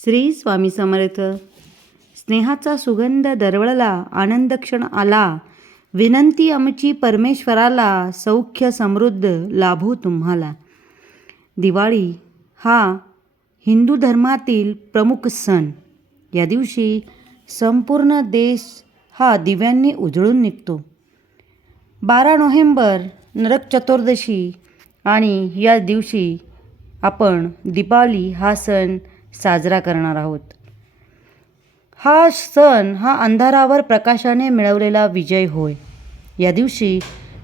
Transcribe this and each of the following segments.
श्री स्वामी समर्थ. स्नेहाचा सुगंध दरवळला, आनंद क्षण आला. विनंती आमची परमेश्वराला, सौख्य समृद्ध लाभो तुम्हाला. दिवाळी हा हिंदू धर्मातील प्रमुख सण. या दिवशी संपूर्ण देश हा दिव्यांनी उजळून निघतो. 12 नोव्हेंबर नरक चतुर्दशी आणि या दिवशी आपण दीपावली हा सण साजरा करणार आहोत. हा सण हा अंधारावर प्रकाशाने मिळवलेला विजय होय. या दिवशी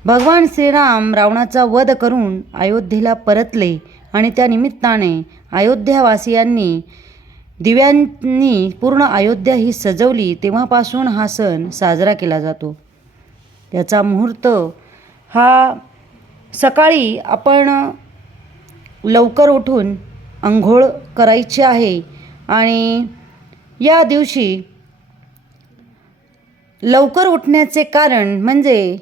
भगवान श्रीराम रावणाचा वध करून अयोध्येला परतले आणि त्या निमित्ताने अयोध्यावासियांनी दिव्यांनी पूर्ण अयोध्या ही सजवली. तेव्हापासून हा सण साजरा केला जातो. त्याचा मुहूर्त हा सकाळी आपण लवकर उठून अंघोळ करायची आहे आणि या दिवशी लवकर उठण्याचे कारण म्हणजे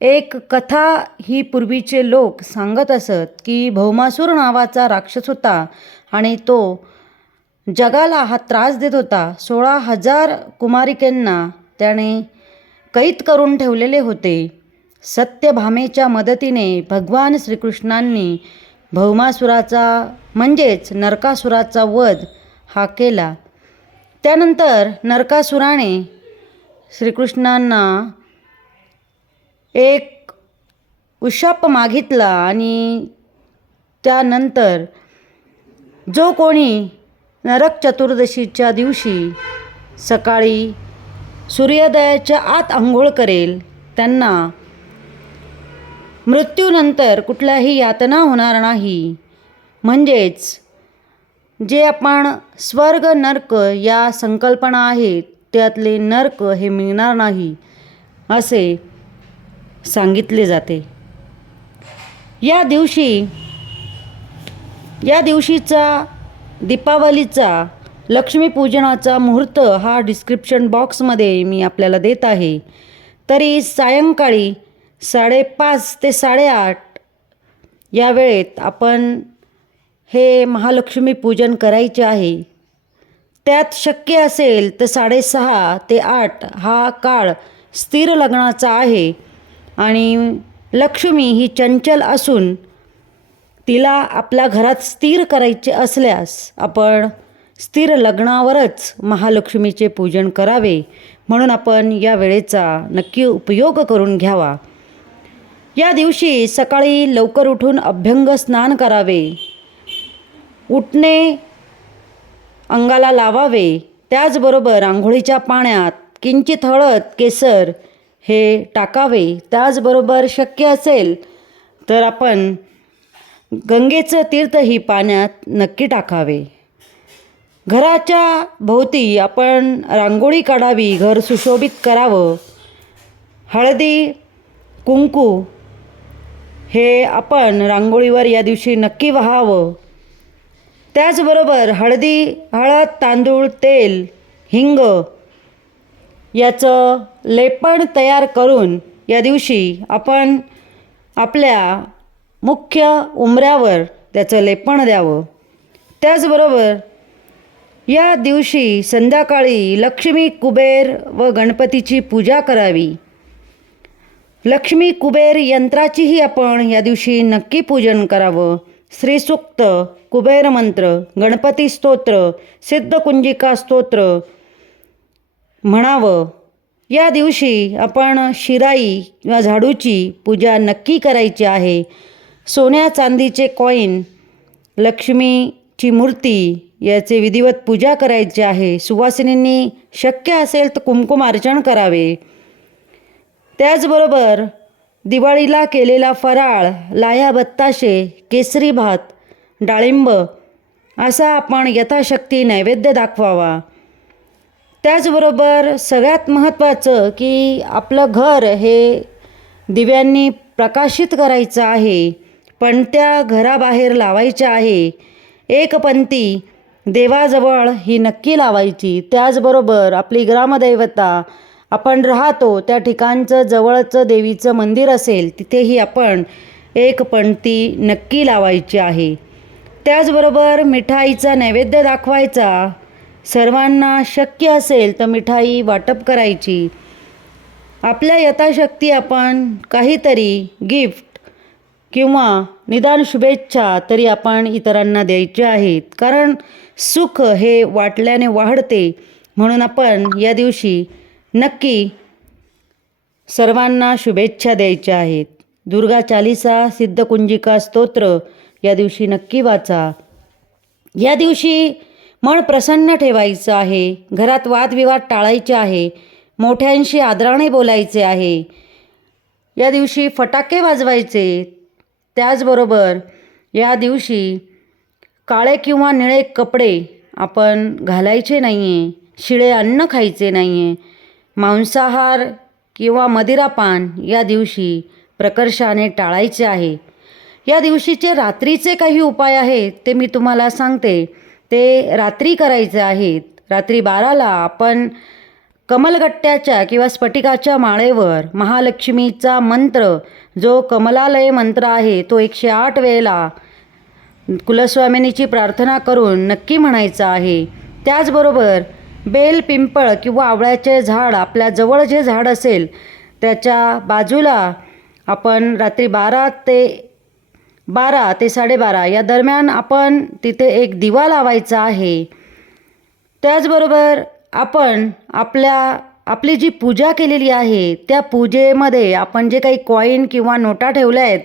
एक कथा ही पूर्वीचे लोक सांगत असत की भौमासूर नावाचा राक्षस होता आणि तो जगाला हा त्रास देत होता. 16,000 कुमारिकांना त्याने कैद करून ठेवलेले होते. सत्यभामेच्या मदतीने भगवान श्रीकृष्णांनी भौमासुराचा म्हणजेच नरकासुराचा वध हा केला. त्यानंतर नरकासुराने श्रीकृष्णांना एक उशाप मागितला आणि त्यानंतर जो कोणी नरक चतुर्दशीच्या दिवशी सकाळी सूर्योदयाच्या आत आंघोळ करेल त्यांना मृत्यूनंतर कुठल्याही यातना होणार नाही. म्हणजेच जे आपण स्वर्ग नर्क या संकल्पना आहेत त्यातले नर्क हे मिळणार नाही असे सांगितले जाते. या दिवशीचा दीपावलीचा लक्ष्मीपूजनाचा मुहूर्त हा डिस्क्रिप्शन बॉक्समध्ये मी आपल्याला देत आहे. तरी सायंकाळी 5:30 ते 8:30 या वेळेत आपण हे महालक्ष्मी पूजन करायचे आहे. त्यात शक्य असेल तर 6:30 ते 8 हा काळ स्थिर लग्नाचा आहे आणि लक्ष्मी ही चंचल असून तिला आपल्या घरात स्थिर करायचे असल्यास आपण स्थिर लग्नावरच महालक्ष्मीचे पूजन करावे. म्हणून आपण या वेळेचा नक्की उपयोग करून घ्यावा. या दिवशी सकाळी लवकर उठून अभ्यंग स्नान करावे. उठणे अंगाला लावावे. त्याचबरोबर आंघोळीच्या पाण्यात किंचित हळद केसर हे टाकावे. त्याचबरोबर शक्य असेल तर आपण गंगेचं तीर्थही पाण्यात नक्की टाकावे. घराच्या भोवती आपण रांगोळी काढावी. घर सुशोभित करावं. हळदी कुंकू हे आपण रांगोळीवर या दिवशी नक्की वाहावं. त्याचबरोबर हळद तांदूळ तेल हिंग याचं लेपण तयार करून या दिवशी आपण आपल्या मुख्य उंबऱ्यावर त्याचं लेपण द्यावं. त्याचबरोबर या दिवशी संध्याकाळी लक्ष्मी कुबेर व गणपतीची पूजा करावी. लक्ष्मी कुबेर यंत्राचीही आपण या दिवशी नक्की पूजन करावं. श्रीसूक्त, कुबेर मंत्र, गणपती स्तोत्र, सिद्धकुंजिका स्तोत्र म्हणावं. या दिवशी आपण शिराई किंवा झाडूची पूजा नक्की करायची आहे. सोन्या चांदीचे कॉईन, लक्ष्मीची मूर्ती याचे विधिवत पूजा करायची आहे. सुवासिनींनी शक्य असेल तर कुंकुमार्चन करावे. त्याचबरोबर दिवाळीला केलेला फराळ, लाह्या बत्ताशे, केसरी भात, डाळिंब असा आपण यथाशक्ती नैवेद्य दाखवावा. त्याचबरोबर सगळ्यात महत्त्वाचं की आपलं घर हे दिव्यांनी प्रकाशित करायचं आहे. पणत्या घराबाहेर लावायच्या आहे. एक पंती देवाजवळ ही नक्की लावायची. त्याचबरोबर आपली ग्रामदैवता आपण राहतो त्या ठिकाणचं जवळचं देवीचं मंदिर असेल तिथेही आपण एक पंक्ती नक्की लावायची आहे. त्याचबरोबर मिठाईचा नैवेद्य दाखवायचा. सर्वांना शक्य असेल तर मिठाई वाटप करायची. आपल्या यथाशक्ती आपण काहीतरी गिफ्ट किंवा निदान शुभेच्छा तरी आपण इतरांना द्यायचे आहेत. कारण सुख हे वाटल्याने वाढते. म्हणून आपण या दिवशी नक्की सर्वांना शुभेच्छा द्यायच्या आहेत. दुर्गा चालिसा, सिद्धकुंजिका स्तोत्र या दिवशी नक्की वाचा. या दिवशी मन प्रसन्न ठेवायचं आहे. घरात वादविवाद टाळायचे आहे. मोठ्यांशी आदराने बोलायचे आहे. या दिवशी फटाके वाजवायचे. त्याचबरोबर या दिवशी काळे किंवा निळे कपडे आपण घालायचे नाही आहे. शिळे अन्न खायचे नाही आहे. मांसाहार किंवा मदिरापान या दिवशी प्रकर्षाने टाळायचे आहे. या दिवशीचे रात्रीचे काही उपाय आहेत ते मी तुम्हाला सांगते. ते रात्री करायचे आहेत. रात्री 12ला आपण कमलगट्ट्याच्या किंवा स्फटिकाच्या माळेवर महालक्ष्मीचा मंत्र, जो कमलालय मंत्र आहे, तो 108 वेळेला कुलस्वामिनीची प्रार्थना करून नक्की म्हणायचा आहे. त्याचबरोबर बेल, पिंपळ किंवा आवळ्याचे झाड, आपल्या जवळ जे झाड असेल त्याच्या बाजूला आपण रात्री 12 ते 12:30 या दरम्यान आपण तिथे एक दिवा लावायचा आहे. त्याचबरोबर आपण आपली जी पूजा केलेली आहे त्या पूजेमध्ये आपण जे काही कॉईन किंवा नोटा ठेवल्या आहेत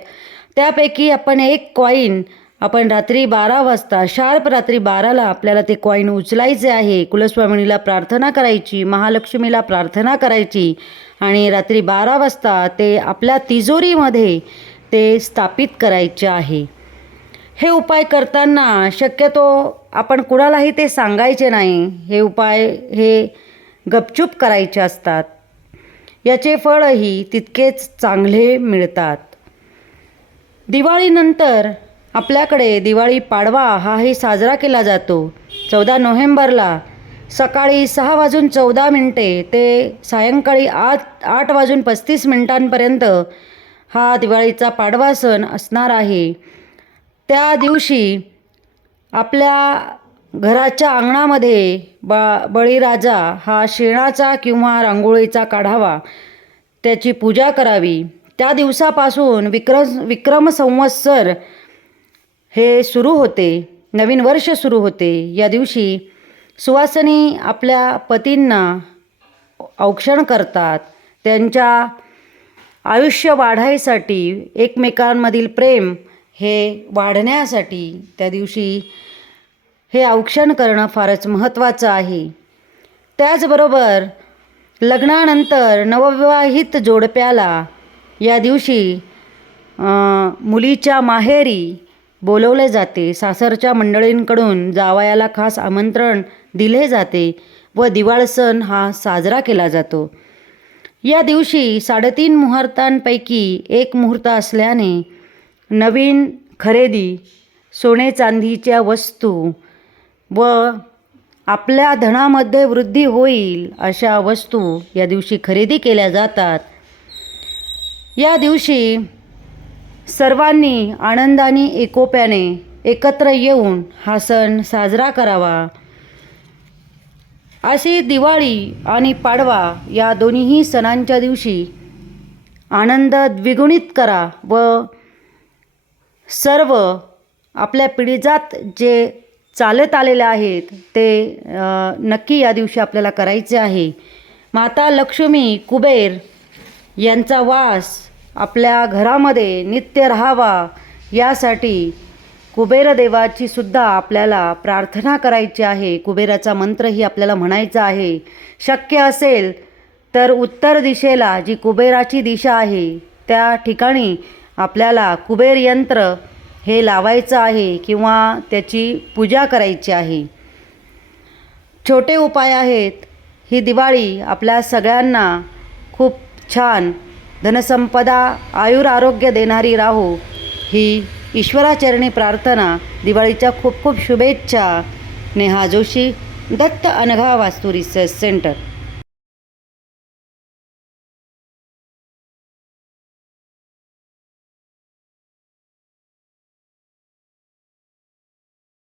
त्यापैकी आपण एक कॉईन आपण रात्री 12 वाजता, शार्प रात्री 12ला आपल्याला ते कॉईन उचलायचे आहे. कुलस्वामिनीला प्रार्थना करायची, महालक्ष्मीला प्रार्थना करायची आणि रात्री 12 वाजता ते आपल्या तिजोरीमध्ये ते स्थापित करायचे आहे. हे उपाय करताना शक्यतो आपण कुणालाही ते सांगायचे नाही. हे उपाय हे गपचूप करायचे असतात. याचे फळही तितकेच चांगले मिळतात. दिवाळीनंतर आपल्याकडे दिवाळी पाडवा हाही साजरा केला जातो. 14 नोव्हेंबरला सकाळी 6:14 ते सायंकाळी 8:35 हा दिवाळीचा पाडवा सण असणार आहे. त्या दिवशी आपल्या घराच्या अंगणामध्ये बळीराजा हा शेणाचा किंवा रांगोळीचा काढावा, त्याची पूजा करावी. त्या दिवसापासून विक्रम संवत्सर हे सुरू होते, नवीन वर्ष सुरू होते. या दिवशी सुवासिनी आपल्या पतींना औक्षण करतात. त्यांच्या आयुष्य वाढायसाठी, एकमेकांमधील प्रेम हे वाढण्यासाठी त्या दिवशी हे औक्षण करणं फारच महत्त्वाचं आहे. त्याचबरोबर लग्नानंतर नवविवाहित जोडप्याला या दिवशी मुलीच्या माहेरी बोलवले जाते. सासरच्या मंडळींकडून जावयाला खास आमंत्रण दिले जाते व दिवाळ सण हा साजरा केला जातो. या दिवशी 3.5 मुहूर्तांपैकी एक मुहूर्त असल्याने नवीन खरेदी, सोने चांदीच्या वस्तू व आपल्या धनामध्ये वृद्धी होईल अशा वस्तू या दिवशी खरेदी केल्या जातात. या दिवशी सर्वांनी आनंदाने, एकोप्याने एकत्र येऊन हा सण साजरा करावा. अशी दिवाळी आणि पाडवा या दोन्हीही सणांच्या दिवशी आनंद द्विगुणित करा व सर्व आपल्या पिढीजात जे चालत आलेले आहेत ते नक्की या दिवशी आपल्याला करायचे आहे. माता लक्ष्मी, कुबेर यांचा वास आपल्या घरामध्ये नित्य राहावा यासाठी कुबेरदेवाची सुद्धा आपल्याला प्रार्थना करायची आहे. कुबेराचा मंत्रही आपल्याला म्हणायचा आहे. शक्य असेल तर उत्तर दिशेला जी कुबेराची दिशा आहे त्या ठिकाणी आपल्याला कुबेर यंत्र हे लावायचं आहे किंवा त्याची पूजा करायची आहे. छोटे उपाय आहेत. ही दिवाळी आपल्या सगळ्यांना खूप छान धनसंपदा, आयुर आरोग्य देणारी राहो ही ईश्वराचरणी प्रार्थना. दिवाळीच्या खूप खूप शुभेच्छा. नेहा जोशी, दत्त अनघा वास्तू रिसर्च सेंटर.